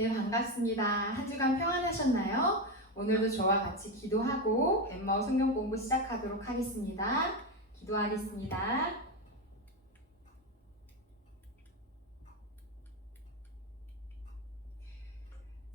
네, 반갑습니다. 한 주간 평안하셨나요? 오늘도 저와 같이 기도하고 엠마오 성경 공부 시작하도록 하겠습니다. 기도하겠습니다.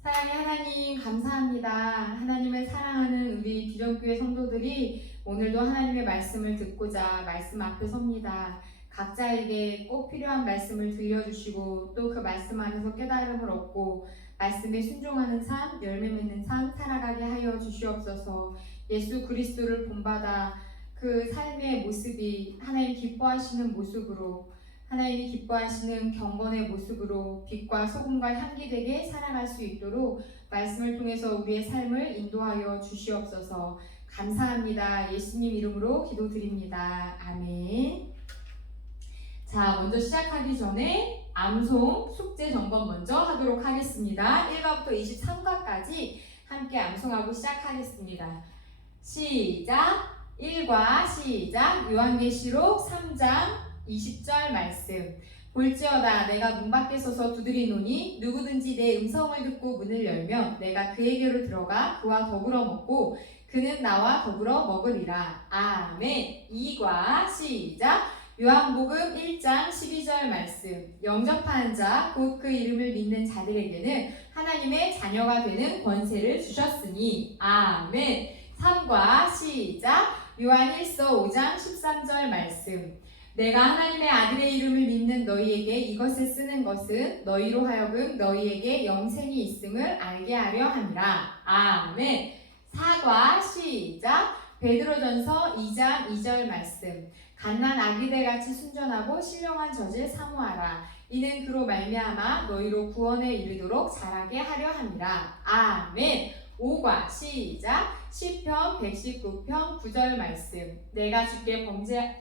사랑의 하나님, 감사합니다. 하나님을 사랑하는 우리 기존교회 성도들이 오늘도 하나님의 말씀을 듣고자 말씀 앞에 섭니다. 각자에게 꼭 필요한 말씀을 들려주시고 또 그 말씀 안에서 깨달음을 얻고 말씀에 순종하는 삶, 열매 맺는 삶 살아가게 하여 주시옵소서. 예수 그리스도를 본받아 그 삶의 모습이 하나님 기뻐하시는 모습으로, 하나님이 기뻐하시는 경건의 모습으로 빛과 소금과 향기 되게 살아갈 수 있도록 말씀을 통해서 우리의 삶을 인도하여 주시옵소서. 감사합니다. 예수님 이름으로 기도드립니다. 아멘. 자, 먼저 시작하기 전에 암송 숙제 점검 먼저 하도록 하겠습니다. 1과부터 23과까지 함께 암송하고 시작하겠습니다. 시작! 1과 시작! 요한계시록 3장 20절 말씀. 볼지어다 내가 문 밖에 서서 두드리노니 누구든지 내 음성을 듣고 문을 열면 내가 그에게로 들어가 그와 더불어 먹고 그는 나와 더불어 먹으리라. 아멘. 2과 시작! 요한복음 1장 12절 말씀. 영접하는 자 곧 그 이름을 믿는 자들에게는 하나님의 자녀가 되는 권세를 주셨으니. 아멘. 3과 시작! 요한 1서 5장 13절 말씀. 내가 하나님의 아들의 이름을 믿는 너희에게 이것을 쓰는 것은 너희로 하여금 너희에게 영생이 있음을 알게 하려 함이라. 아멘. 4과 시작! 베드로전서 2장 2절 말씀. 갓난 아기들같이 순전하고 신령한 젖을 사모하라. 이는 그로 말미암아 너희로 구원에 이르도록 자라게 하려 함이라. 아멘. 5과 시작! 시편 119편 9절 말씀. 내가 주께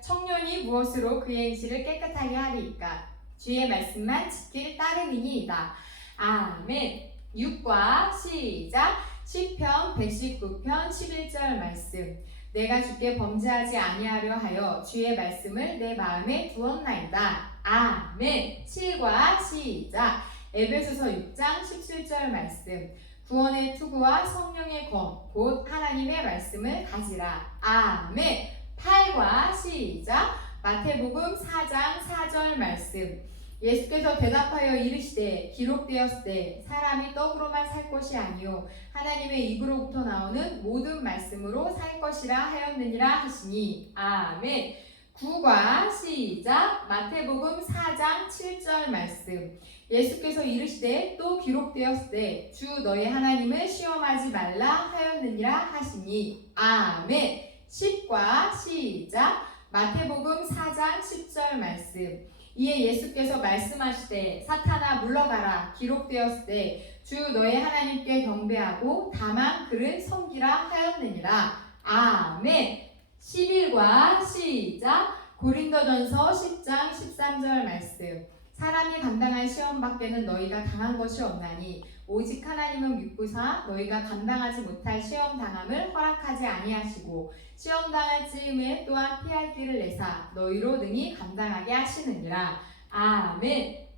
청년이 무엇으로 그의 행실을 깨끗하게 하리이까? 주의 말씀만 지킬 따름이니이다. 아멘. 6과 시작! 시편 119편 11절 말씀. 내가 주께 범죄하지 아니하려 하여 주의 말씀을 내 마음에 두었나이다. 아멘. 7과 시작! 에베소서 6장 17절 말씀. 구원의 투구와 성령의 검, 곧 하나님의 말씀을 가지라. 아멘. 8과 시작! 마태복음 4장 4절 말씀. 예수께서 대답하여 이르시되 기록되었으되 사람이 떡으로만 살 것이 아니요 하나님의 입으로부터 나오는 모든 말씀으로 살 것이라 하였느니라 하시니. 아멘. 9과 시작! 마태복음 4장 7절 말씀. 예수께서 이르시되 또 기록되었으되 주 너의 하나님을 시험하지 말라 하였느니라 하시니. 아멘. 10과 시작! 마태복음 4장 10절 말씀. 이에 예수께서 말씀하시되 사탄아 물러가라 기록되었으되 주 너의 하나님께 경배하고 다만 그를 섬기라 하였느니라. 아멘. 11과 시작! 고린도전서 10장 13절 말씀. 사람이 감당할 시험 밖에는 너희가 당한 것이 없나니 오직 하나님은 믿고사 너희가 감당하지 못할 시험 당함을 허락하지 아니하시고 시험 당할 즈음에 또한 피할 길을 내사 너희로 능히 감당하게 하시느니라. 아멘.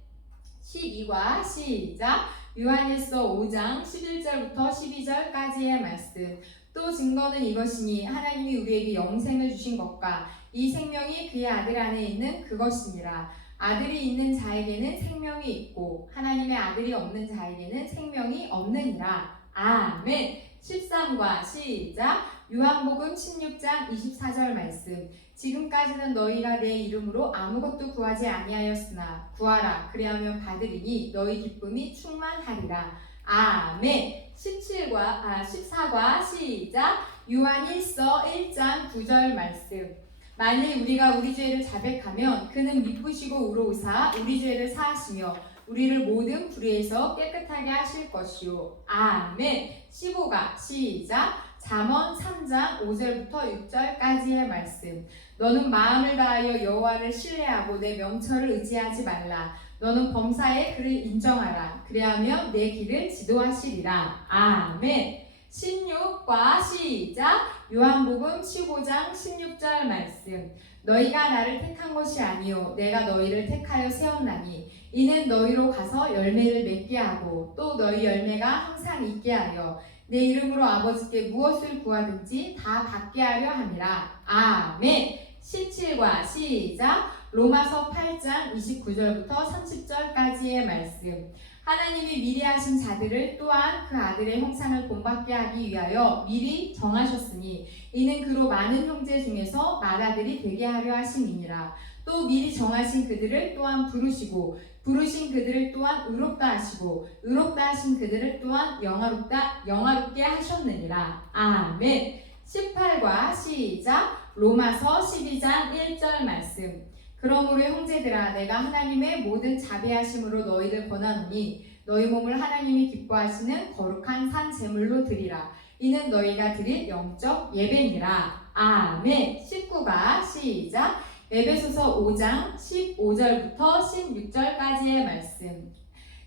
12과 시작! 요한일서 5장 11절부터 12절까지의 말씀. 또 증거는 이것이니 하나님이 우리에게 영생을 주신 것과 이 생명이 그의 아들 안에 있는 그것이니라. 아들이 있는 자에게는 생명이 있고 하나님의 아들이 없는 자에게는 생명이 없느니라. 아멘. 13과 시작! 요한복음 16장 24절 말씀. 지금까지는 너희가 내 이름으로 아무것도 구하지 아니하였으나 구하라 그리하면 받으리니 너희 기쁨이 충만하리라. 아멘. 14과 시작! 요한 1서 1장 9절 말씀. 만일 우리가 우리 죄를 자백하면 그는 미쁘시고 의로우사 우리 죄를 사하시며 우리를 모든 불의에서 깨끗하게 하실 것이요. 아멘. 15가 시작! 잠언 3장 5절부터 6절까지의 말씀. 너는 마음을 다하여 여호와를 신뢰하고 내 명철을 의지하지 말라. 너는 범사에 그를 인정하라. 그리하면 내 길을 지도하시리라. 아멘. 16과 시작! 요한복음 15장 16절 말씀. 너희가 나를 택한 것이 아니요 내가 너희를 택하여 세웠나니 이는 너희로 가서 열매를 맺게 하고 또 너희 열매가 항상 있게 하여 내 이름으로 아버지께 무엇을 구하든지 다 받게 하려 함이라. 아멘. 17과 시작. 로마서 8장 29절부터 30절까지의 말씀. 하나님이 미리 하신 자들을 또한 그 아들의 형상을 본받게 하기 위하여 미리 정하셨으니 이는 그로 많은 형제 중에서 맏아들이 되게 하려 하심이니라. 또 미리 정하신 그들을 또한 부르시고 부르신 그들을 또한 의롭다 하시고 의롭다 하신 그들을 또한 영화롭게 하셨느니라. 아멘. 18과 시작. 로마서 12장 1절 말씀. 그러므로 형제들아 내가 하나님의 모든 자비하심으로 너희를 권하노니 너희 몸을 하나님이 기뻐하시는 거룩한 산 제물로 드리라. 이는 너희가 드릴 영적 예배니라. 아멘. 19가 시작. 에베소서 5장 15절부터 16절까지의 말씀.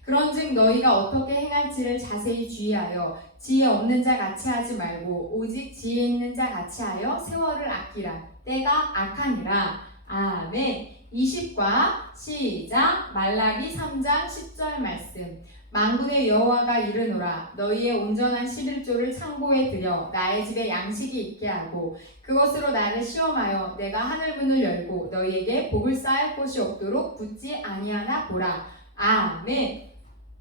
그런즉 너희가 어떻게 행할지를 자세히 주의하여 지혜 없는 자 같이 하지 말고 오직 지혜 있는 자 같이 하여 세월을 아끼라. 때가 악하니라. 아멘. 20과 시작. 말라기 3장 10절 말씀. 만군의 여호와가 이르노라. 너희의 온전한 11조를 창고에 들여 나의 집에 양식이 있게 하고 그것으로 나를 시험하여 내가 하늘문을 열고 너희에게 복을 쌓을 곳이 없도록 붙지 아니하나 보라. 아멘.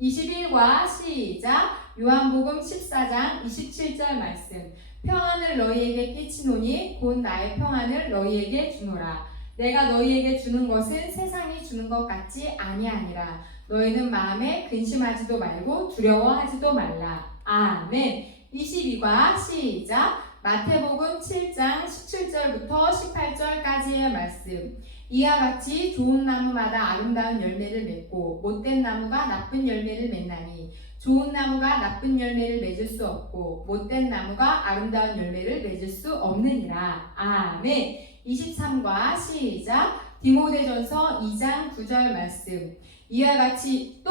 21과 시작. 요한복음 14장 27절 말씀. 평안을 너희에게 끼치노니 곧 나의 평안을 너희에게 주노라. 내가 너희에게 주는 것은 세상이 주는 것 같지 아니하니라. 너희는 마음에 근심하지도 말고 두려워하지도 말라. 아멘. 22과 시작. 마태복음 7장 17절부터 18절까지의 말씀. 이와 같이 좋은 나무마다 아름다운 열매를 맺고 못된 나무가 나쁜 열매를 맺나니 좋은 나무가 나쁜 열매를 맺을 수 없고 못된 나무가 아름다운 열매를 맺을 수 없느니라. 아멘. 23과 시작. 디모데전서 2장 9절 말씀. 이와 같이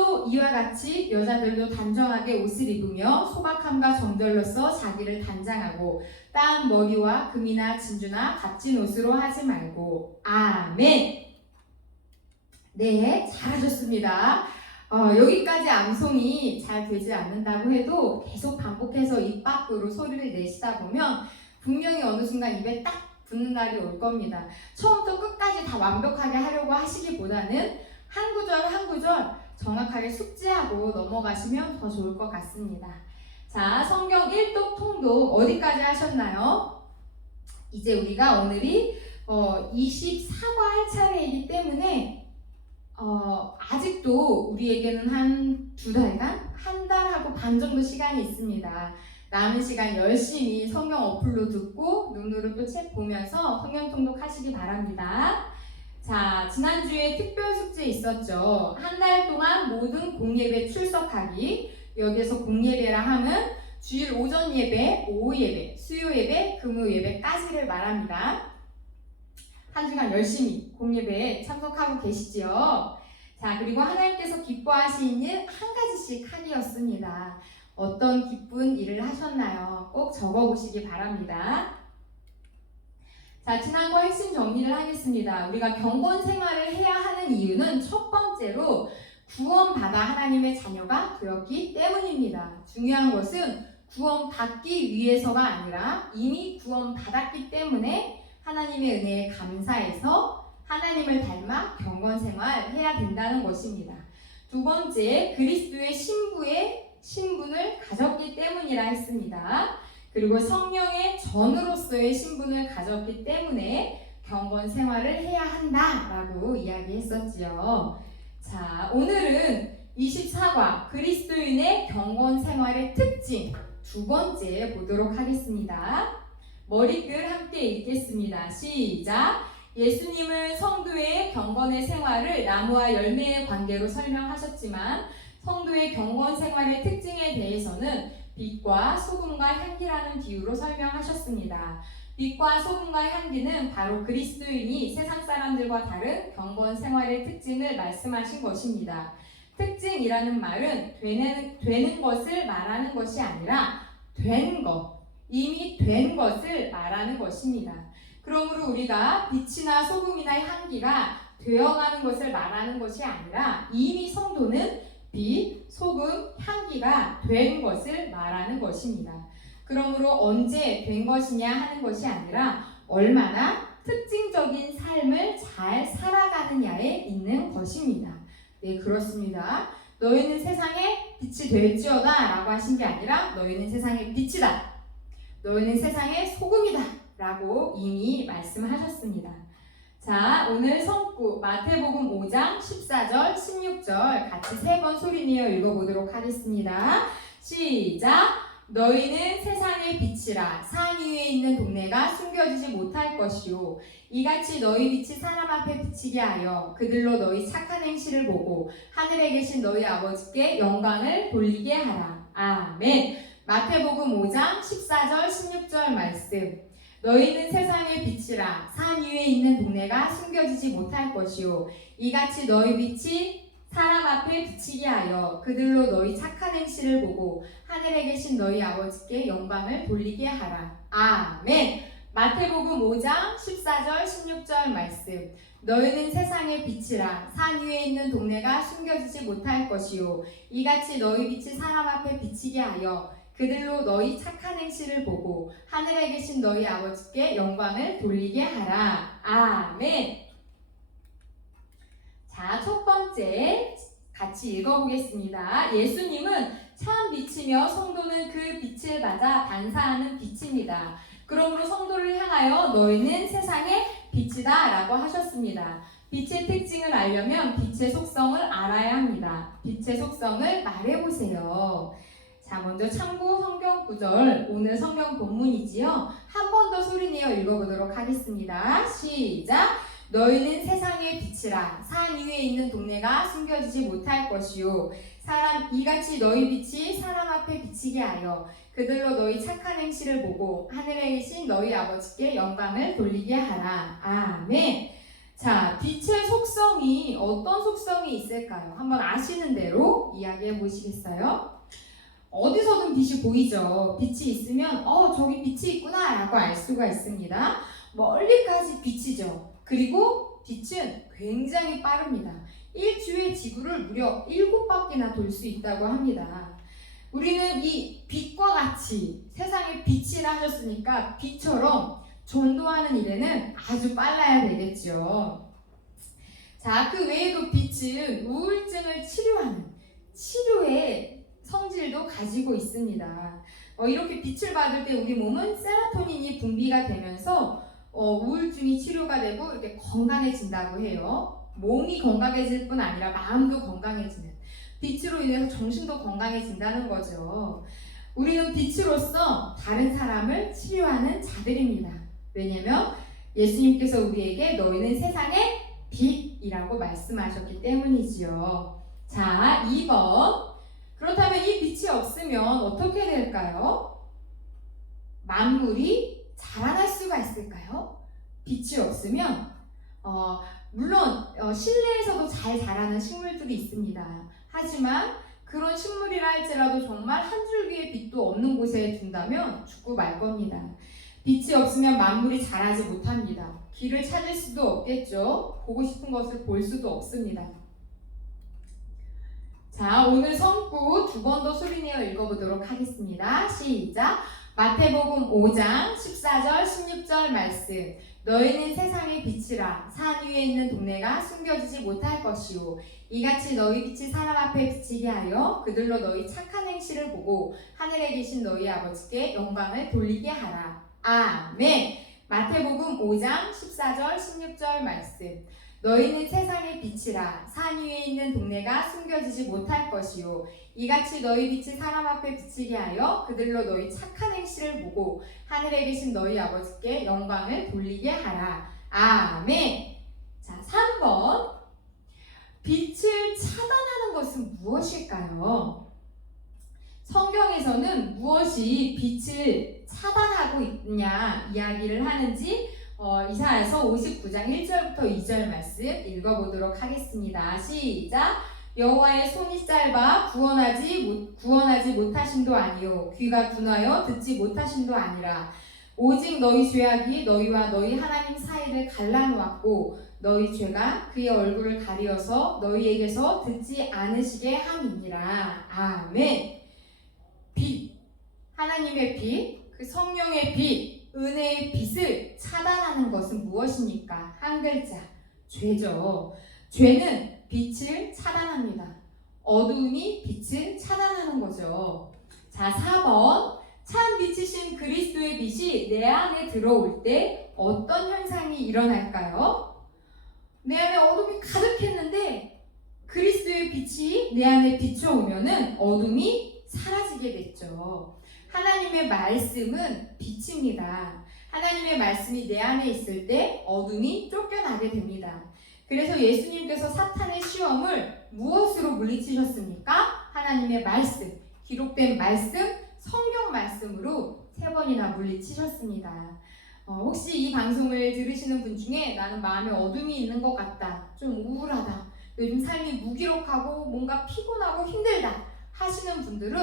여자들도 단정하게 옷을 입으며 소박함과 정절로서 자기를 단장하고 따은 머리와 금이나 진주나 값진 옷으로 하지 말고. 아멘. 네, 잘하셨습니다. 여기까지 암송이 잘 되지 않는다고 해도 계속 반복해서 입 밖으로 소리를 내시다 보면 분명히 어느 순간 입에 딱 붙는 날이 올 겁니다. 처음부터 끝까지 다 완벽하게 하려고 하시기보다는 한 구절 한 구절 정확하게 숙지하고 넘어가시면 더 좋을 것 같습니다. 자, 성경 1독 통독 어디까지 하셨나요? 이제 우리가 오늘이 24과 할 차례이기 때문에 아직도 우리에게는 한 2달간? 한 달하고 반 정도 시간이 있습니다. 남은 시간 열심히 성경 어플로 듣고 눈으로 또 책 보면서 성경 통독 하시기 바랍니다. 자, 지난주에 특별 숙제 있었죠. 한 달 동안 모든 공예배 출석하기. 여기서 공예배라 하면 주일 오전 예배, 오후 예배, 수요 예배, 금요 예배까지를 말합니다. 한 주간 열심히 공예배에 참석하고 계시지요. 자, 그리고 하나님께서 기뻐하시는 한 가지씩 하기였습니다. 어떤 기쁜 일을 하셨나요? 꼭 적어보시기 바랍니다. 자, 지난거 핵심 정리를 하겠습니다. 우리가 경건 생활을 해야 하는 이유는 첫 번째로 구원받아 하나님의 자녀가 되었기 때문입니다. 중요한 것은 구원받기 위해서가 아니라 이미 구원받았기 때문에 하나님의 은혜에 감사해서 하나님을 닮아 경건 생활 해야 된다는 것입니다. 두 번째, 그리스도의 신분을 가졌기 때문이라 했습니다. 그리고 성령의 전으로서의 신분을 가졌기 때문에 경건 생활을 해야 한다라고 이야기했었지요. 자, 오늘은 24과 그리스도인의 경건 생활의 특징 두 번째 보도록 하겠습니다. 머리글 함께 읽겠습니다. 시작! 예수님은 성도의 경건의 생활을 나무와 열매의 관계로 설명하셨지만 성도의 경건 생활의 특징에 대해서는 빛과 소금과 향기라는 비유로 설명하셨습니다. 빛과 소금과 향기는 바로 그리스도인이 세상 사람들과 다른 경건 생활의 특징을 말씀하신 것입니다. 특징이라는 말은 되는 것을 말하는 것이 아니라 된 것, 이미 된 것을 말하는 것입니다. 그러므로 우리가 빛이나 소금이나 향기가 되어가는 것을 말하는 것이 아니라 이미 성도는 빛, 소금, 향기가 된 것을 말하는 것입니다. 그러므로 언제 된 것이냐 하는 것이 아니라 얼마나 특징적인 삶을 잘 살아가느냐에 있는 것입니다. 네, 그렇습니다. 너희는 세상의 빛이 될지어다 라고 하신 게 아니라 너희는 세상의 빛이다. 너희는 세상의 소금이다 라고 이미 말씀하셨습니다. 자, 오늘 성구 마태복음 5장 14절 16절 같이 3번 소리내어 읽어보도록 하겠습니다. 시작! 너희는 세상의 빛이라. 산 위에 있는 동네가 숨겨지지 못할 것이요 이같이 너희 빛이 사람 앞에 비치게 하여 그들로 너희 착한 행실을 보고 하늘에 계신 너희 아버지께 영광을 돌리게 하라. 아멘. 마태복음 5장 14절 16절 말씀. 너희는 세상의 빛이라. 산 위에 있는 동네가 숨겨지지 못할 것이요 이같이 너희 빛이 사람 앞에 비치게 하여 그들로 너희 착한 행실을 보고 하늘에 계신 너희 아버지께 영광을 돌리게 하라. 아멘. 마태복음 5장 14절 16절 말씀. 너희는 세상의 빛이라. 산 위에 있는 동네가 숨겨지지 못할 것이요 이같이 너희 빛이 사람 앞에 비치게 하여 그들로 너희 착한 행실을 보고 하늘에 계신 너희 아버지께 영광을 돌리게 하라. 아멘. 자, 첫 번째 같이 읽어보겠습니다. 예수님은 참 빛이며 성도는 그 빛을 받아 반사하는 빛입니다. 그러므로 성도를 향하여 너희는 세상의 빛이다 라고 하셨습니다. 빛의 특징을 알려면 빛의 속성을 알아야 합니다. 빛의 속성을 말해보세요. 자, 먼저 참고 성경 구절, 오늘 성경 본문이지요. 한 번 더 소리내어 읽어보도록 하겠습니다. 시작! 너희는 세상의 빛이라. 산 위에 있는 동네가 숨겨지지 못할 것이요 이같이 너희 빛이 사람 앞에 비치게 하여 그들로 너희 착한 행실을 보고 하늘에 계신 너희 아버지께 영광을 돌리게 하라. 아멘. 자, 빛의 속성이 어떤 속성이 있을까요? 한번 아시는 대로 이야기해 보시겠어요? 어디서든 빛이 보이죠. 빛이 있으면 저기 빛이 있구나 라고 알 수가 있습니다. 멀리까지 비치죠. 그리고 빛은 굉장히 빠릅니다. 일주에 지구를 무려 7바퀴나 돌 수 있다고 합니다. 우리는 이 빛과 같이 세상에 빛이라 하셨으니까 빛처럼 전도하는 일에는 아주 빨라야 되겠죠. 자, 그 외에도 빛은 우울증을 치료하는 치료의 성질도 가지고 있습니다. 이렇게 빛을 받을 때 우리 몸은 세로토닌이 분비가 되면서 우울증이 치료가 되고 이렇게 건강해진다고 해요. 몸이 건강해질 뿐 아니라 마음도 건강해지는, 빛으로 인해서 정신도 건강해진다는 거죠. 우리는 빛으로서 다른 사람을 치료하는 자들입니다. 왜냐하면 예수님께서 우리에게 너희는 세상의 빛이라고 말씀하셨기 때문이지요. 자, 2번. 그렇다면 이 빛이 없으면 어떻게 될까요? 만물이 자라날 수가 있을까요? 빛이 없으면 물론 실내에서도 잘 자라는 식물들이 있습니다. 하지만 그런 식물이라 할지라도 정말 한 줄기의 빛도 없는 곳에 둔다면 죽고 말 겁니다. 빛이 없으면 만물이 자라지 못합니다. 길을 찾을 수도 없겠죠. 보고 싶은 것을 볼 수도 없습니다. 자, 오늘 성구 2번 더 소리내어 읽어보도록 하겠습니다. 시작! 마태복음 5장 14절 16절 말씀. 너희는 세상의 빛이라. 산 위에 있는 동네가 숨겨지지 못할 것이요 이같이 너희 빛이 사람 앞에 비치게 하여 그들로 너희 착한 행실을 보고 하늘에 계신 너희 아버지께 영광을 돌리게 하라. 아멘. 마태복음 5장 14절 16절 말씀. 너희는 세상의 빛이라. 산 위에 있는 동네가 숨겨지지 못할 것이요 이같이 너희 빛이 사람 앞에 비치게 하여 그들로 너희 착한 행실을 보고 하늘에 계신 너희 아버지께 영광을 돌리게 하라. 아멘. 자, 3번. 빛을 차단하는 것은 무엇일까요? 성경에서는 무엇이 빛을 차단하고 있냐 이야기를 하는지 이사야서 59장 1절부터 2절 말씀 읽어보도록 하겠습니다. 시작! 여호와의 손이 짧아 구원하지 못하심도 아니요 귀가 둔하여 듣지 못하심도 아니라 오직 너희 죄악이 너희와 너희 하나님 사이를 갈라놓았고 너희 죄가 그의 얼굴을 가리어서 너희에게서 듣지 않으시게 함이니라. 아멘. 빛, 하나님의 빛, 그 성령의 빛, 은혜의 빛을 차단하는 것은 무엇입니까? 한 글자, 죄죠. 죄는 빛을 차단합니다. 어두움이 빛을 차단하는 거죠. 자, 4번. 참 빛이신 그리스도의 빛이 내 안에 들어올 때 어떤 현상이 일어날까요? 내 안에 어둠이 가득했는데 그리스도의 빛이 내 안에 비춰오면은 어둠이 사라지게 됐죠. 하나님의 말씀은 빛입니다. 하나님의 말씀이 내 안에 있을 때 어둠이 쫓겨나게 됩니다. 그래서 예수님께서 사탄의 시험을 무엇으로 물리치셨습니까? 하나님의 말씀, 기록된 말씀, 성경 말씀으로 3번이나 물리치셨습니다. 혹시 이 방송을 들으시는 분 중에 나는 마음에 어둠이 있는 것 같다, 좀 우울하다, 요즘 삶이 무기력하고 뭔가 피곤하고 힘들다 하시는 분들은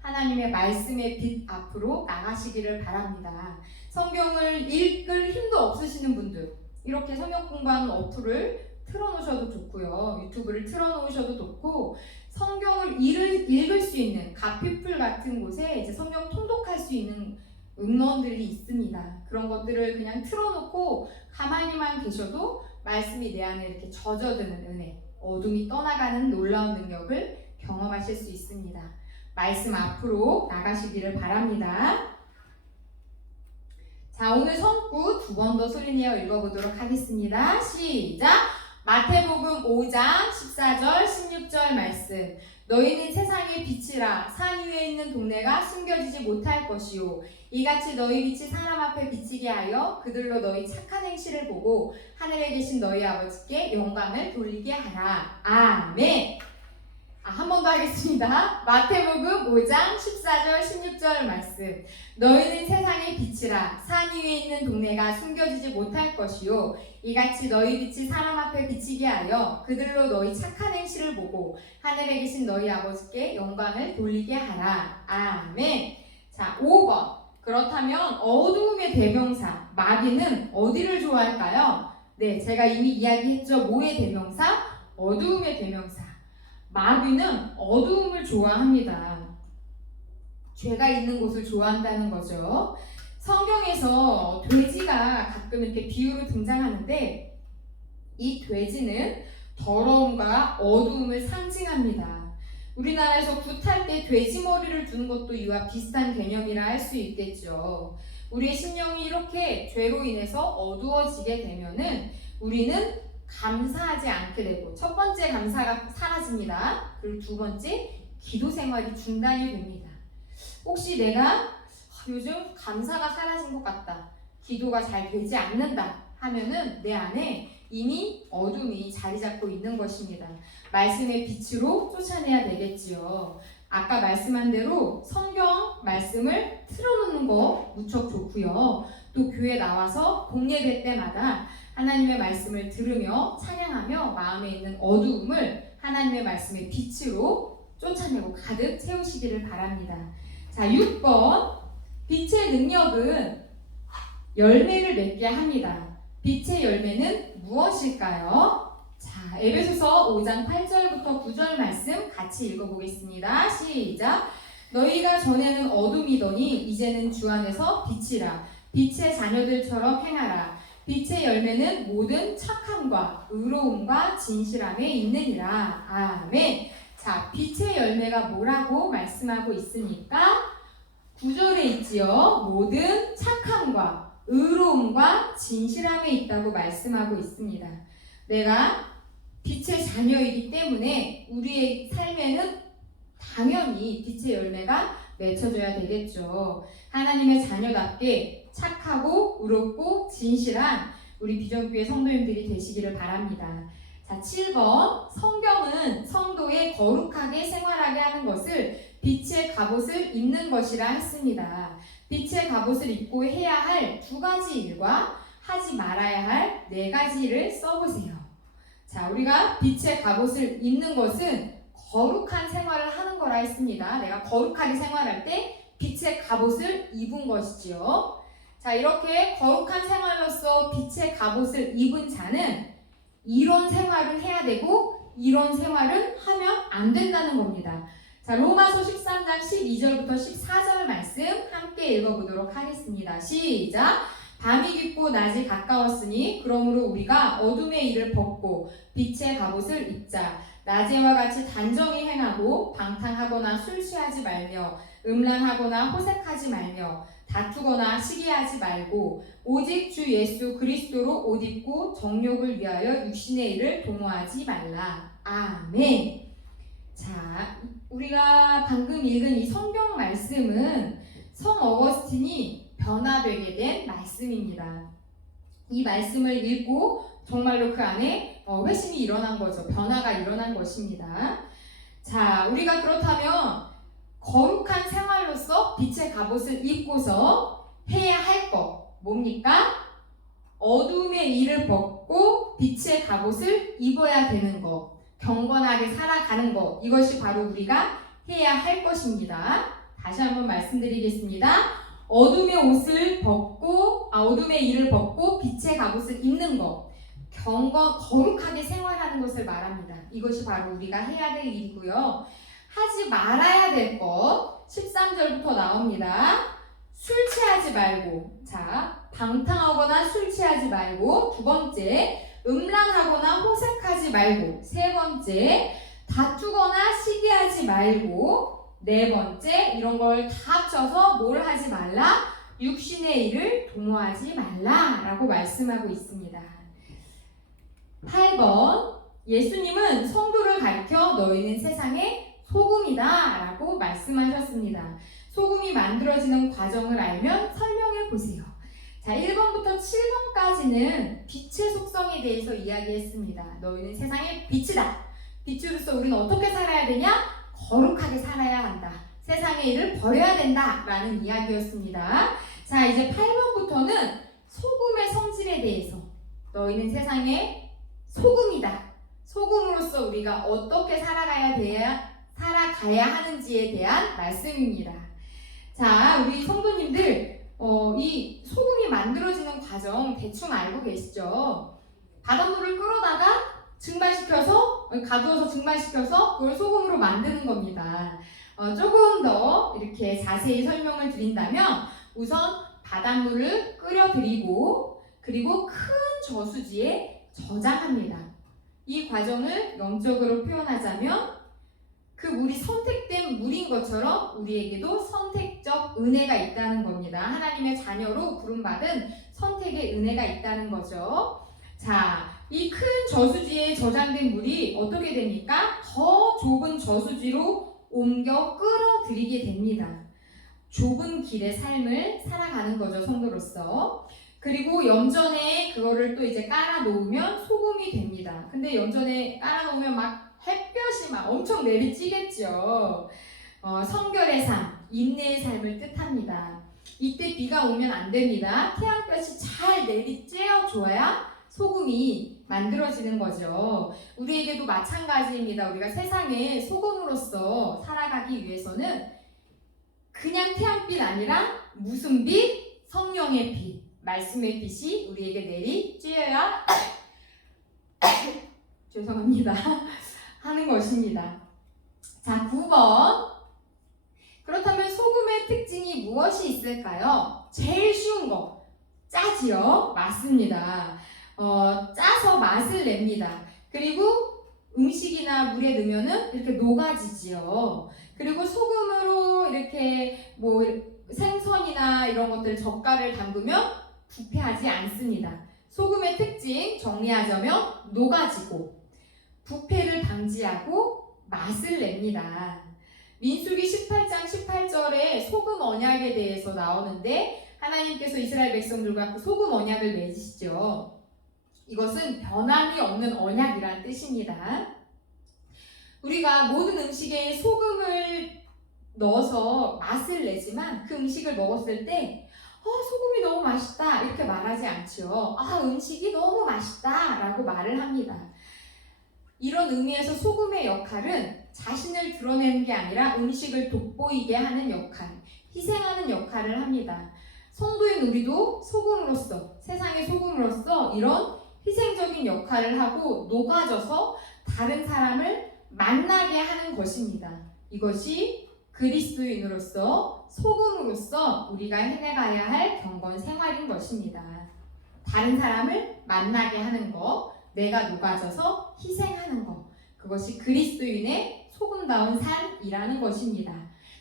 하나님의 말씀의 빛 앞으로 나가시기를 바랍니다. 성경을 읽을 힘도 없으시는 분들, 이렇게 성경 공부하는 어플을 틀어놓으셔도 좋고요. 유튜브를 틀어놓으셔도 좋고, 성경을 읽을 수 있는 갓피플 같은 곳에 이제 성경 통독할 수 있는 음원들이 있습니다. 그런 것들을 그냥 틀어놓고 가만히만 계셔도 말씀이 내 안에 이렇게 젖어드는 은혜, 어둠이 떠나가는 놀라운 능력을 경험하실 수 있습니다. 말씀 앞으로 나가시기를 바랍니다. 자, 오늘 성구 2번 더 소리내어 읽어보도록 하겠습니다. 시작! 마태복음 5장 14절 16절 말씀. 너희는 세상의 빛이라. 산 위에 있는 동네가 숨겨지지 못할 것이요 이같이 너희 빛이 사람 앞에 비치게 하여 그들로 너희 착한 행실을 보고 하늘에 계신 너희 아버지께 영광을 돌리게 하라. 아멘. 한 번 더 하겠습니다. 마태복음 5장 14절 16절 말씀. 너희는 세상의 빛이라. 산 위에 있는 동네가 숨겨지지 못할 것이요 이같이 너희 빛이 사람 앞에 비치게 하여 그들로 너희 착한 행실을 보고 하늘에 계신 너희 아버지께 영광을 돌리게 하라. 아멘. 자, 5번. 그렇다면 어두움의 대명사 마귀는 어디를 좋아할까요? 네, 제가 이미 이야기했죠. 뭐의 대명사? 어두움의 대명사. 마귀는 어두움을 좋아합니다. 죄가 있는 곳을 좋아한다는 거죠. 성경에서 돼지가 가끔 이렇게 비유로 등장하는데 이 돼지는 더러움과 어두움을 상징합니다. 우리나라에서 굿할 때 돼지 머리를 두는 것도 이와 비슷한 개념이라 할 수 있겠죠. 우리의 심령이 이렇게 죄로 인해서 어두워지게 되면은 우리는 감사하지 않게 되고, 첫 번째 감사가 사라집니다. 그리고 두 번째 기도 생활이 중단이 됩니다. 혹시 내가 요즘 감사가 사라진 것 같다, 기도가 잘 되지 않는다 하면은 내 안에 이미 어둠이 자리 잡고 있는 것입니다. 말씀의 빛으로 쫓아내야 되겠지요. 아까 말씀한 대로 성경 말씀을 틀어놓는 거 무척 좋고요. 또 교회 나와서 공예배 때마다 하나님의 말씀을 들으며 찬양하며 마음에 있는 어두움을 하나님의 말씀의 빛으로 쫓아내고 가득 채우시기를 바랍니다. 자, 6번. 빛의 능력은 열매를 맺게 합니다. 빛의 열매는 무엇일까요? 자, 에베소서 5장 8절부터 9절 말씀 같이 읽어보겠습니다. 시작! 너희가 전에는 어둠이더니 이제는 주 안에서 빛이라. 빛의 자녀들처럼 행하라. 빛의 열매는 모든 착함과 의로움과 진실함에 있느니라. 아멘. 자, 빛의 열매가 뭐라고 말씀하고 있습니까? 9절에 있지요. 모든 착함과 의로움과 진실함에 있다고 말씀하고 있습니다. 내가 빛의 자녀이기 때문에 우리의 삶에는 당연히 빛의 열매가 맺혀져야 되겠죠. 하나님의 자녀답게 착하고 의롭고 진실한 우리 비전교회 성도님들이 되시기를 바랍니다. 자, 7번. 성경은 성도의 거룩하게 생활하게 하는 것을 빛의 갑옷을 입는 것이라 했습니다. 빛의 갑옷을 입고 해야 할 2가지 일과 하지 말아야 할 4가지 일을 써보세요. 자, 우리가 빛의 갑옷을 입는 것은 거룩한 생활을 하는 거라 했습니다. 내가 거룩하게 생활할 때 빛의 갑옷을 입은 것이지요. 자, 이렇게 거룩한 생활로서 빛의 갑옷을 입은 자는 이런 생활은 해야 되고 이런 생활은 하면 안 된다는 겁니다. 자, 로마서 13장 12절부터 14절 말씀 함께 읽어보도록 하겠습니다. 시작! 밤이 깊고 낮이 가까웠으니 그러므로 우리가 어둠의 일을 벗고 빛의 갑옷을 입자. 낮에와 같이 단정히 행하고 방탕하거나 술 취하지 말며 음란하거나 호색하지 말며 다투거나 시기하지 말고 오직 주 예수 그리스도로 옷 입고 정욕을 위하여 육신의 일을 도모하지 말라. 아멘. 자, 우리가 방금 읽은 이 성경 말씀은 성 어거스틴이 변화되게 된 말씀입니다. 이 말씀을 읽고 정말로 그 안에 회심이 일어난 거죠. 변화가 일어난 것입니다. 자, 우리가 그렇다면 거룩한 생활로서 빛의 갑옷을 입고서 해야 할 것 뭡니까? 어둠의 일을 벗고 빛의 갑옷을 입어야 되는 것, 경건하게 살아가는 것, 이것이 바로 우리가 해야 할 것입니다. 다시 한번 말씀드리겠습니다. 어둠의 일을 벗고 빛의 갑옷을 입는 것, 거룩하게 생활하는 것을 말합니다. 이것이 바로 우리가 해야 될 일이고요. 하지 말아야 될 것 13절부터 나옵니다. 술 취하지 말고, 자, 방탕하거나 술 취하지 말고, 두 번째, 음란하거나 호색하지 말고, 세 번째, 다투거나 시기하지 말고, 네 번째, 이런 걸 다 합쳐서 뭘 하지 말라? 육신의 일을 도모하지 말라라고 말씀하고 있습니다. 8번, 예수님은 성도를 가리켜 너희는 세상의 소금이다 라고 말씀하셨습니다. 소금이 만들어지는 과정을 알면 설명해 보세요. 자, 1번부터 7번까지는 빛의 속성에 대해서 이야기했습니다. 너희는 세상의 빛이다. 빛으로서 우리는 어떻게 살아야 되냐? 거룩하게 살아야 한다. 세상의 일을 버려야 된다 라는 이야기였습니다. 자, 이제 8번부터는 소금의 성질에 대해서 너희는 세상의 소금이다. 소금으로서 우리가 어떻게 살아가야 하는지에 대한 말씀입니다. 자, 우리 성도님들 이 소금이 만들어지는 과정 대충 알고 계시죠? 바닷물을 끓여다가 가두어서 증발시켜서 그걸 소금으로 만드는 겁니다. 조금 더 이렇게 자세히 설명을 드린다면 우선 바닷물을 끓여드리고 그리고 큰 저수지에 저장합니다. 이 과정을 영적으로 표현하자면 그 물이 선택된 물인 것처럼 우리에게도 선택적 은혜가 있다는 겁니다. 하나님의 자녀로 부름받은 선택의 은혜가 있다는 거죠. 자, 이 큰 저수지에 저장된 물이 어떻게 됩니까? 더 좁은 저수지로 옮겨 끌어들이게 됩니다. 좁은 길의 삶을 살아가는 거죠, 성도로서. 그리고 염전에 그거를 또 이제 깔아 놓으면 소금이 됩니다. 근데 염전에 깔아 놓으면 막 햇볕이 막 엄청 내리쬐겠죠. 성결의 삶, 인내의 삶을 뜻합니다. 이때 비가 오면 안 됩니다. 태양볕이 잘 내리쬐어줘야 소금이 만들어지는 거죠. 우리에게도 마찬가지입니다. 우리가 세상에 소금으로서 살아가기 위해서는 그냥 태양빛 아니라 무슨 빛? 성령의 빛, 말씀의 빛이 우리에게 내리쬐어야 죄송합니다. 하는 것입니다. 자, 9번. 그렇다면 소금의 특징이 무엇이 있을까요? 제일 쉬운 거, 짜지요? 맞습니다. 짜서 맛을 냅니다. 그리고 음식이나 물에 넣으면은 이렇게 녹아지지요. 그리고 소금으로 이렇게 뭐 생선이나 이런 것들 젓갈을 담그면 부패하지 않습니다. 소금의 특징 정리하자면 녹아지고 부패를 방지하고 맛을 냅니다. 민수기 18장 18절에 소금 언약에 대해서 나오는데 하나님께서 이스라엘 백성들과 그 소금 언약을 맺으시죠. 이것은 변함이 없는 언약이란 뜻입니다. 우리가 모든 음식에 소금을 넣어서 맛을 내지만 그 음식을 먹었을 때 소금이 너무 맛있다 이렇게 말하지 않죠. 음식이 너무 맛있다 라고 말을 합니다. 이런 의미에서 소금의 역할은 자신을 드러내는 게 아니라 음식을 돋보이게 하는 역할, 희생하는 역할을 합니다. 성도인 우리도 소금으로서, 세상의 소금으로서 이런 희생적인 역할을 하고 녹아져서 다른 사람을 만나게 하는 것입니다. 이것이 그리스도인으로서, 소금으로서 우리가 해내가야 할 경건 생활인 것입니다. 다른 사람을 만나게 하는 것, 내가 녹아져서 희생하는 것, 그것이 그리스도인의 소금다운 삶이라는 것입니다.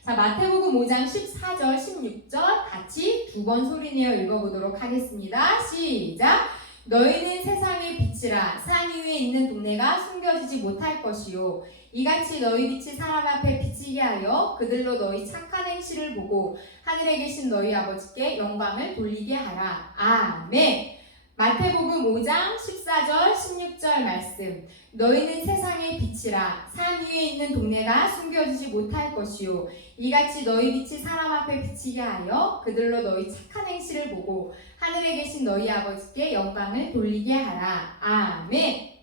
자, 마태복음 5장 14절, 16절 같이 두 번 소리내어 읽어보도록 하겠습니다. 시작! 너희는 세상의 빛이라. 산 위에 있는 동네가 숨겨지지 못할 것이요, 이같이 너희 빛이 사람 앞에 비치게 하여 그들로 너희 착한 행실을 보고 하늘에 계신 너희 아버지께 영광을 돌리게 하라. 아멘. 마태복음 5장 14절 16절 말씀. 너희는 세상의 빛이라. 산 위에 있는 동네가 숨겨지지 못할 것이요, 이같이 너희 빛이 사람 앞에 비치게 하여 그들로 너희 착한 행실을 보고 하늘에 계신 너희 아버지께 영광을 돌리게 하라. 아멘.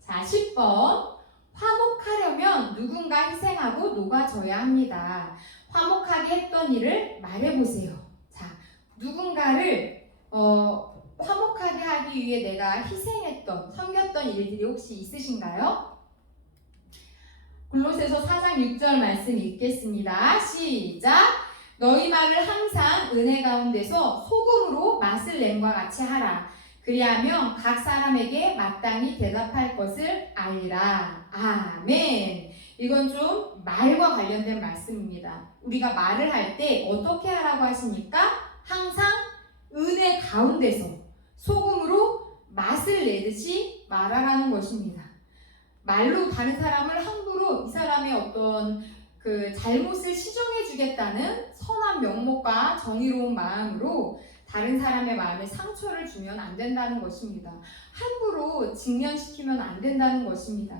자, 10번. 화목하려면 누군가 희생하고 녹아져야 합니다. 화목하게 했던 일을 말해보세요. 자, 누군가를 화목하게 하기 위해 내가 희생했던, 섬겼던 일들이 혹시 있으신가요? 골로새서 4장 6절 말씀 읽겠습니다. 시작! 너희 말을 항상 은혜 가운데서 소금으로 맛을 냄과 같이 하라. 그리하면 각 사람에게 마땅히 대답할 것을 알리라. 아멘. 이건 좀 말과 관련된 말씀입니다. 우리가 말을 할 때 어떻게 하라고 하십니까? 항상 은혜 가운데서 소금으로 맛을 내듯이 말하라는 것입니다. 말로 다른 사람을 함부로 이 사람의 어떤 그 잘못을 시정해 주겠다는 선한 명목과 정의로운 마음으로 다른 사람의 마음에 상처를 주면 안 된다는 것입니다. 함부로 직면시키면 안 된다는 것입니다.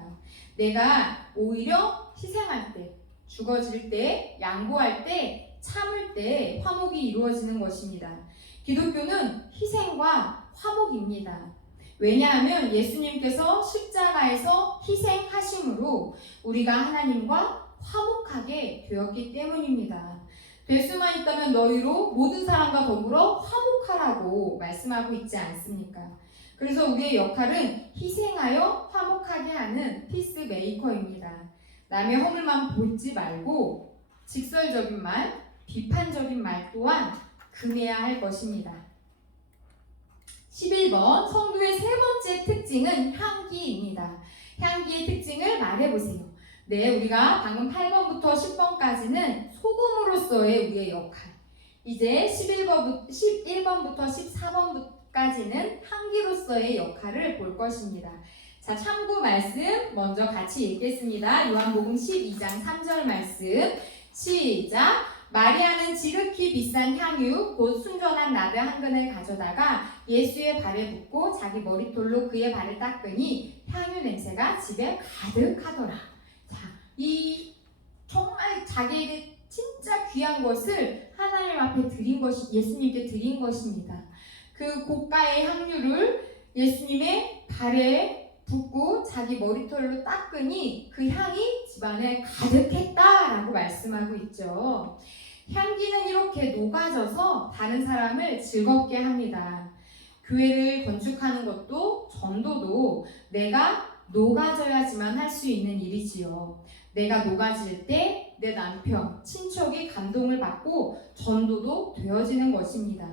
내가 오히려 희생할 때, 죽어질 때, 양보할 때, 참을 때 화목이 이루어지는 것입니다. 기독교는 희생과 화목입니다. 왜냐하면 예수님께서 십자가에서 희생하심으로 우리가 하나님과 화목하게 되었기 때문입니다. 될 수만 있다면 너희로 모든 사람과 더불어 화목하라고 말씀하고 있지 않습니까? 그래서 우리의 역할은 희생하여 화목하게 하는 피스메이커입니다. 남의 허물만 보지 말고 직설적인 말, 비판적인 말 또한 금해야 할 것입니다. 11번, 성도의 세 번째 특징은 향기입니다. 향기의 특징을 말해보세요. 네, 우리가 방금 8번부터 10번까지는 소금으로서의 우리의 역할, 이제 11번부터 14번까지는 향기로서의 역할을 볼 것입니다. 자, 참고 말씀 먼저 같이 읽겠습니다. 요한복음 12장 3절 말씀 시작! 마리아는 지극히 비싼 향유 곧 순전한 나드 한 근을 가져다가 예수의 발에 붓고 자기 머리털로 그의 발을 닦으니 향유 냄새가 집에 가득하더라. 자, 이 정말 자기에게 진짜 귀한 것을 하나님 앞에 드린 것이, 예수님께 드린 것입니다. 그 고가의 향유를 예수님의 발에 붓고 자기 머리털로 닦으니 그 향이 집안에 가득했다라고 말씀하고 있죠. 향기는 이렇게 녹아져서 다른 사람을 즐겁게 합니다. 교회를 건축하는 것도 전도도 내가 녹아져야지만 할 수 있는 일이지요. 내가 녹아질 때 내 남편, 친척이 감동을 받고 전도도 되어지는 것입니다.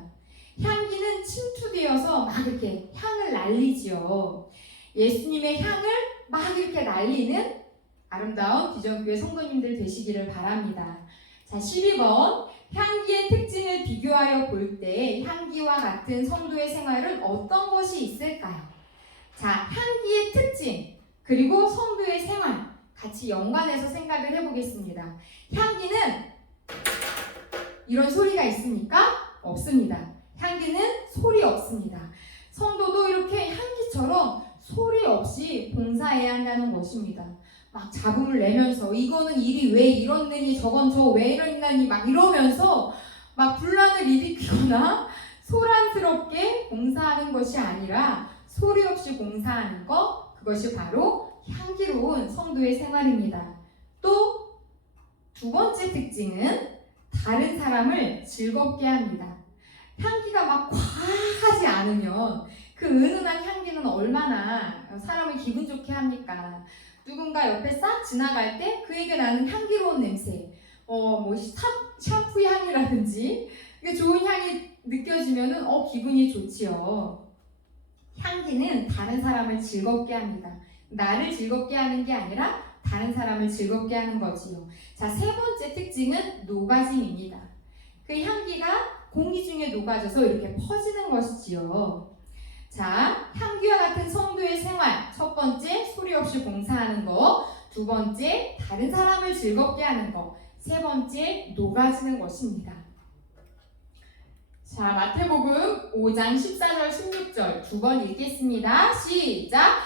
향기는 침투되어서 막 이렇게 향을 날리지요. 예수님의 향을 막 이렇게 날리는 아름다운 비전교회 성도님들 되시기를 바랍니다. 자, 12번, 향기의 특징을 비교하여 볼 때 향기와 같은 성도의 생활은 어떤 것이 있을까요? 자, 향기의 특징 그리고 성도의 생활 같이 연관해서 생각을 해보겠습니다. 향기는 이런 소리가 있습니까? 없습니다. 향기는 소리 없습니다. 성도도 이렇게 향기처럼 소리 없이 봉사해야 한다는 것입니다. 막 잡음을 내면서 이거는 일이 왜 이렇느니 저건 저 왜 이러느니 막 이러면서 막 분란을 일으키거나 소란스럽게 봉사하는 것이 아니라 소리 없이 봉사하는 것, 그것이 바로 향기로운 성도의 생활입니다. 또 두 번째 특징은 다른 사람을 즐겁게 합니다. 향기가 막 과하지 않으면 그 은은한 향기는 얼마나 사람을 기분 좋게 합니까? 누군가 옆에 싹 지나갈 때 그에게 나는 향기로운 냄새, 샴푸 향이라든지 이게 좋은 향이 느껴지면은 기분이 좋지요. 향기는 다른 사람을 즐겁게 합니다. 나를 즐겁게 하는 게 아니라 다른 사람을 즐겁게 하는 거지요. 자, 세 번째 특징은 녹아짐입니다. 그 향기가 공기 중에 녹아져서 이렇게 퍼지는 것이지요. 자, 향기와 같은 성도의 생활. 첫 번째, 소리 없이 봉사하는 거. 두 번째, 다른 사람을 즐겁게 하는 거. 세 번째, 녹아지는 것입니다. 자, 마태복음 5장 14절 16절 두 번 읽겠습니다. 시작!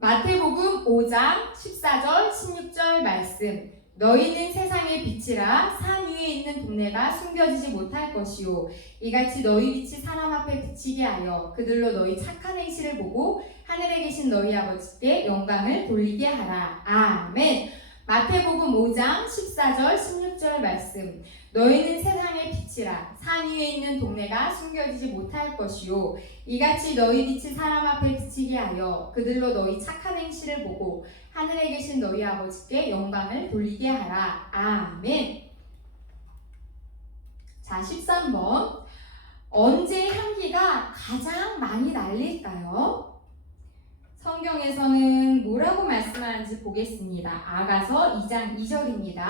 마태복음 5장 14절 16절 말씀. 너희는 세상의 빛이라. 산 위에 있는 동네가 숨겨지지 못할 것이요, 이같이 너희 빛이 사람 앞에 비치게 하여 그들로 너희 착한 행실을 보고 하늘에 계신 너희 아버지께 영광을 돌리게 하라. 아멘. 마태복음 5장 14절 16절 말씀. 너희는 세상의 빛이라. 산 위에 있는 동네가 숨겨지지 못할 것이요, 이같이 너희 빛이 사람 앞에 비치게 하여 그들로 너희 착한 행실을 보고 하늘에 계신 너희 아버지께 영광을 돌리게 하라. 아멘. 자, 13번. 언제 향기가 가장 많이 날릴까요? 성경에서는 뭐라고 말씀하는지 보겠습니다. 아가서 2장 2절입니다.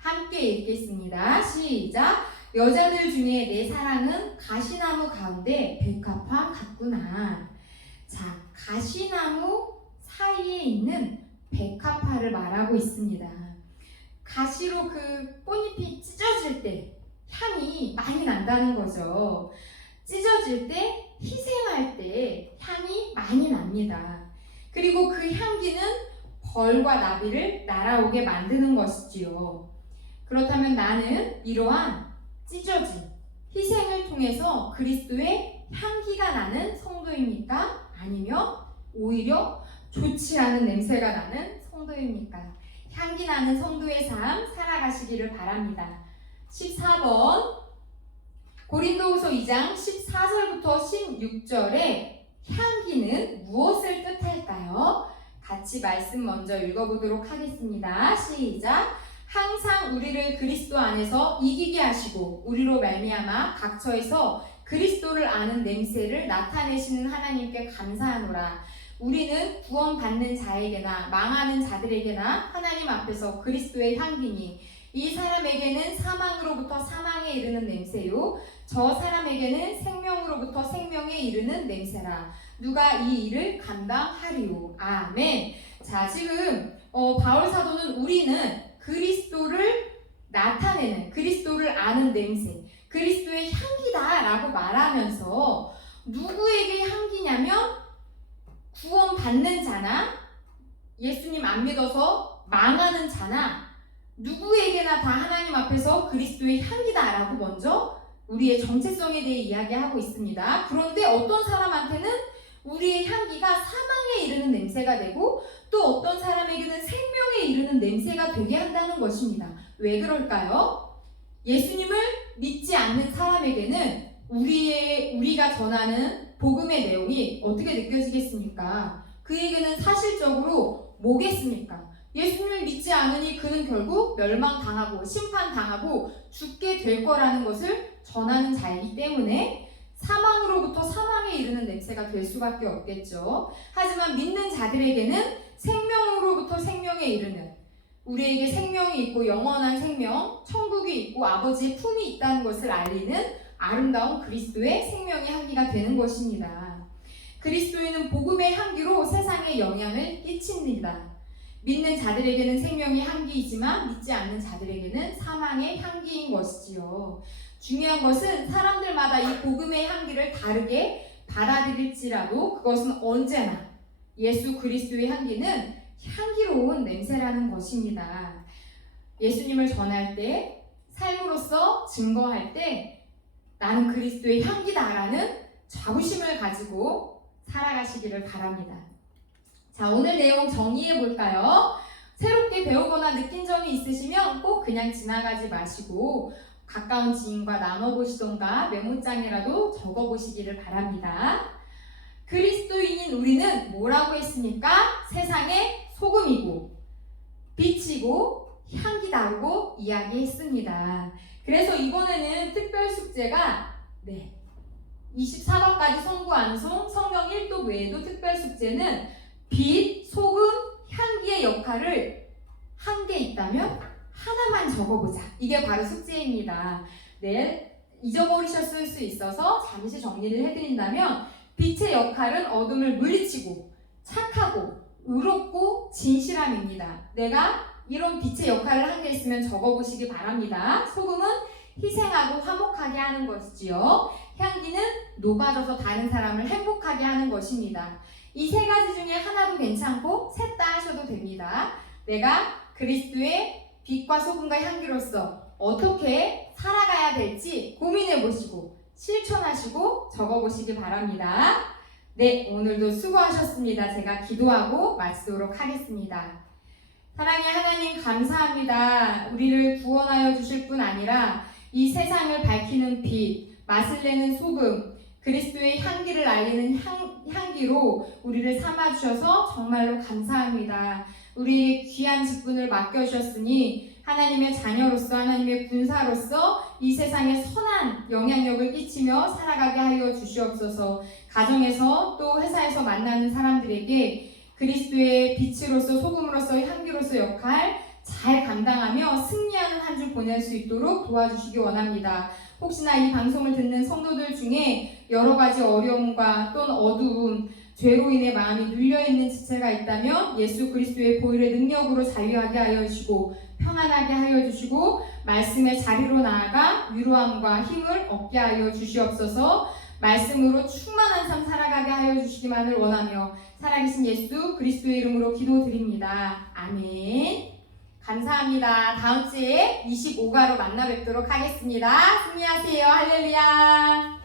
함께 읽겠습니다. 시작! 여자들 중에 내 사랑은 가시나무 가운데 백합화 같구나. 자, 가시나무 사이에 있는 백합화를 말하고 있습니다. 가시로 그 꽃잎이 찢어질 때 향이 많이 난다는 거죠. 찢어질 때, 희생할 때 향이 많이 납니다. 그리고 그 향기는 벌과 나비를 날아오게 만드는 것이지요. 그렇다면 나는 이러한 찢어짐, 희생을 통해서 그리스도의 향기가 나는 성도입니까? 아니면 오히려 좋지 않은 냄새가 나는 성도입니까? 향기 나는 성도의 삶 살아가시기를 바랍니다. 14번. 고린도후서 2장 14절부터 16절에 향기는 무엇을 뜻할까요? 같이 말씀 먼저 읽어보도록 하겠습니다. 시작! 항상 우리를 그리스도 안에서 이기게 하시고 우리로 말미암아 각처에서 그리스도를 아는 냄새를 나타내시는 하나님께 감사하노라. 우리는 구원받는 자에게나 망하는 자들에게나 하나님 앞에서 그리스도의 향기니 이 사람에게는 사망으로부터 사망에 이르는 냄새요, 저 사람에게는 생명으로부터 생명에 이르는 냄새라. 누가 이 일을 감당하리요. 아멘. 자, 지금 바울 사도는 우리는 그리스도를 나타내는, 그리스도를 아는 냄새, 그리스도의 향기다라고 말하면서 누구에게 향기냐면 구원받는 자나 예수님 안 믿어서 망하는 자나 누구에게나 다 하나님 앞에서 그리스도의 향기다라고 먼저 우리의 정체성에 대해 이야기하고 있습니다. 그런데 어떤 사람한테는 우리의 향기가 사망에 이르는 냄새가 되고 또 어떤 사람에게는 생명에 이르는 냄새가 되게 한다는 것입니다. 왜 그럴까요? 예수님을 믿지 않는 사람에게는 우리가 전하는 복음의 내용이 어떻게 느껴지겠습니까? 그에게는 사실적으로 뭐겠습니까? 예수님을 믿지 않으니 그는 결국 멸망당하고 심판당하고 죽게 될 거라는 것을 전하는 자이기 때문에 사망으로부터 사망에 이르는 냄새가 될 수밖에 없겠죠. 하지만 믿는 자들에게는 생명으로부터 생명에 이르는, 우리에게 생명이 있고 영원한 생명, 천국이 있고 아버지의 품이 있다는 것을 알리는 아름다운 그리스도의 생명의 향기가 되는 것입니다. 그리스도인은 복음의 향기로 세상에 영향을 끼칩니다. 믿는 자들에게는 생명의 향기이지만 믿지 않는 자들에게는 사망의 향기인 것이지요. 중요한 것은 사람들마다 이 복음의 향기를 다르게 받아들일지라도 그것은 언제나 예수 그리스도의 향기는 향기로운 냄새라는 것입니다. 예수님을 전할 때, 삶으로서 증거할 때 나는 그리스도의 향기다라는 자부심을 가지고 살아가시기를 바랍니다. 자, 오늘 내용 정리해 볼까요? 새롭게 배우거나 느낀 점이 있으시면 꼭 그냥 지나가지 마시고 가까운 지인과 나눠보시던가 메모장이라도 적어보시기를 바랍니다. 그리스도인인 우리는 뭐라고 했습니까? 세상의 소금이고 빛이고 향기 나르고 이야기했습니다. 그래서 이번에는 특별 숙제가 24과까지 성구안송 성경 1독 외에도 특별 숙제는 빛, 소금, 향기의 역할을 한 개 있다면 하나만 적어보자. 이게 바로 숙제입니다. 잊어버리셨을 수 있어서 잠시 정리를 해드린다면 빛의 역할은 어둠을 물리치고 착하고 의롭고 진실함입니다. 내가 이런 빛의 역할을 한 게 있으면 적어보시기 바랍니다. 소금은 희생하고 화목하게 하는 것이지요. 향기는 녹아져서 다른 사람을 행복하게 하는 것입니다. 이 세 가지 중에 하나도 괜찮고 셋 다 하셔도 됩니다. 내가 그리스도의 빛과 소금과 향기로서 어떻게 살아가야 될지 고민해 보시고 실천하시고 적어보시기 바랍니다. 네, 오늘도 수고하셨습니다. 제가 기도하고 마치도록 하겠습니다. 사랑의 하나님 감사합니다. 우리를 구원하여 주실 뿐 아니라 이 세상을 밝히는 빛, 맛을 내는 소금, 그리스도의 향기를 알리는 향기로 우리를 삼아주셔서 정말로 감사합니다. 우리 귀한 직분을 맡겨주셨으니 하나님의 자녀로서 하나님의 군사로서 이 세상에 선한 영향력을 끼치며 살아가게 하여 주시옵소서. 가정에서 또 회사에서 만나는 사람들에게 그리스도의 빛으로서 소금으로서 향기로서 역할 잘 감당하며 승리하는 한 주 보낼 수 있도록 도와주시기 원합니다. 혹시나 이 방송을 듣는 성도들 중에 여러 가지 어려움과 또는 어두움, 죄로 인해 마음이 눌려있는 지체가 있다면 예수 그리스도의 보혈의 능력으로 자유하게 하여 주시고 평안하게 하여 주시고 말씀의 자리로 나아가 위로함과 힘을 얻게 하여 주시옵소서. 말씀으로 충만한 삶 살아가게 하여 주시기만을 원하며 살아계신 예수 그리스도의 이름으로 기도드립니다. 아멘. 감사합니다. 다음 주에 25가로 만나 뵙도록 하겠습니다. 승리하세요. 할렐루야.